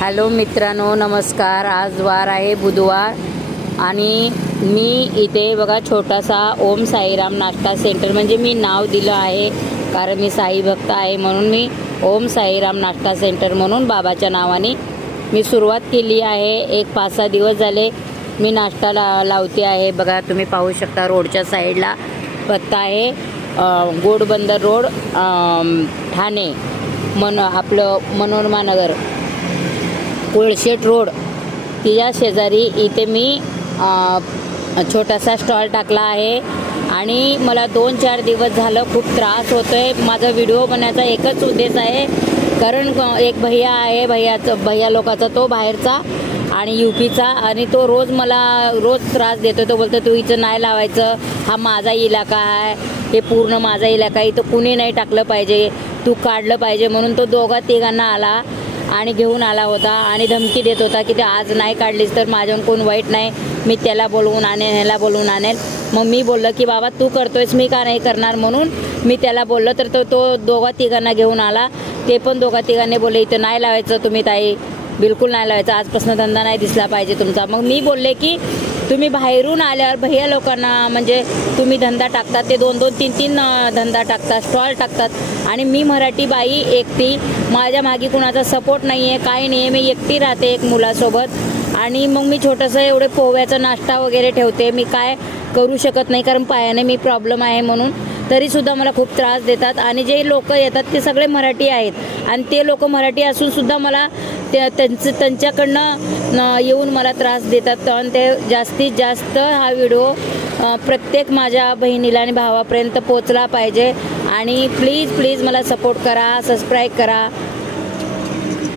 Hello मित्रांनो, नमस्कार. आज वार आहे बुधवार आणि मी इथे बघा छोटासा ओम साईराम नाश्ता सेंटर, म्हणजे मी नाव दिलं आहे कारण मी साई भक्त आहे म्हणून मी ओम साईराम नाश्ता सेंटर म्हणून बाबाच्या नावाने मी सुरुवात केली आहे. एक 5-6 दिवस झाले मी नाश्ता लावते आहे. बघा तुम्ही पाहू शकता, रोडच्या साईडला पत्ता आहे गोडबंदर रोड, ठाणे, आपलं मनोरमा नगर, कोळशेट रोड, तिच्या शेजारी इथे मी छोटासा स्टॉल टाकला आहे. आणि मला 2-4 दिवस झालं खूप त्रास होतो आहे. माझा व्हिडिओ बनवायचा एकच उद्देश आहे, कारण एक भैया आहे, भैया लोकाचा, तो बाहेरचा आणि UPचा, आणि तो रोज त्रास देतो. तो बोलतो तू इथं नाही लावायचं, हा माझा इलाका आहे, हे पूर्ण माझा इलाका आहे, इथं कुणी नाही टाकलं पाहिजे, तू काढलं पाहिजे. म्हणून तो 2-3 आला आणि घेऊन आला होता आणि धमकी देत होता की ते आज नाही काढलीस तर माझ्याहून कोण वाईट नाही, मी त्याला बोलवून आणेन, ह्याला बोलवून आणेन. मग मी बोललं की बाबा तू करतोयस, मी का नाही करणार, म्हणून मी त्याला बोललं. तर तो 2-3 घेऊन आला. ते पण 2-3 बोलले इथं नाही लावायचं तुम्ही ताई, बिलकुल नाही लावायचं, आजपासून धंदा नाही दिसला पाहिजे तुमचा. मग मी बोलले की तुम्ही बाहेरून आल्यावर भैया लोकांना, म्हणजे तुम्ही धंदा टाकतात, ते 2-2, 3-3 धंदा टाकतात, स्टॉल टाकतात, आणि मी मराठी बाई एकटी, माझ्या मागे कुणाचा सपोर्ट नाही आहे, काही नाही आहे, मी एकटी राहते एक मुलासोबत. आणि मग मी छोटंसं एवढे पोह्याचा नाश्ता वगैरे ठेवते. मी काय करू शकत नाही कारण पायाने मी प्रॉब्लेम आहे म्हणून. तरीसुद्धा मला खूप त्रास देतात. आणि जे लोक येतात ते सगळे मराठी आहेत, आणि ते लोक मराठी असूनसुद्धा मला त्यांच्याकडनं येऊन मला त्रास देतात. आणि ते जास्तीत जास्त हा व्हिडिओ प्रत्येक माझ्या बहिणीला आणि भावापर्यंत पोचला पाहिजे. आणि प्लीज मला सपोर्ट करा, सबस्क्राईब करा.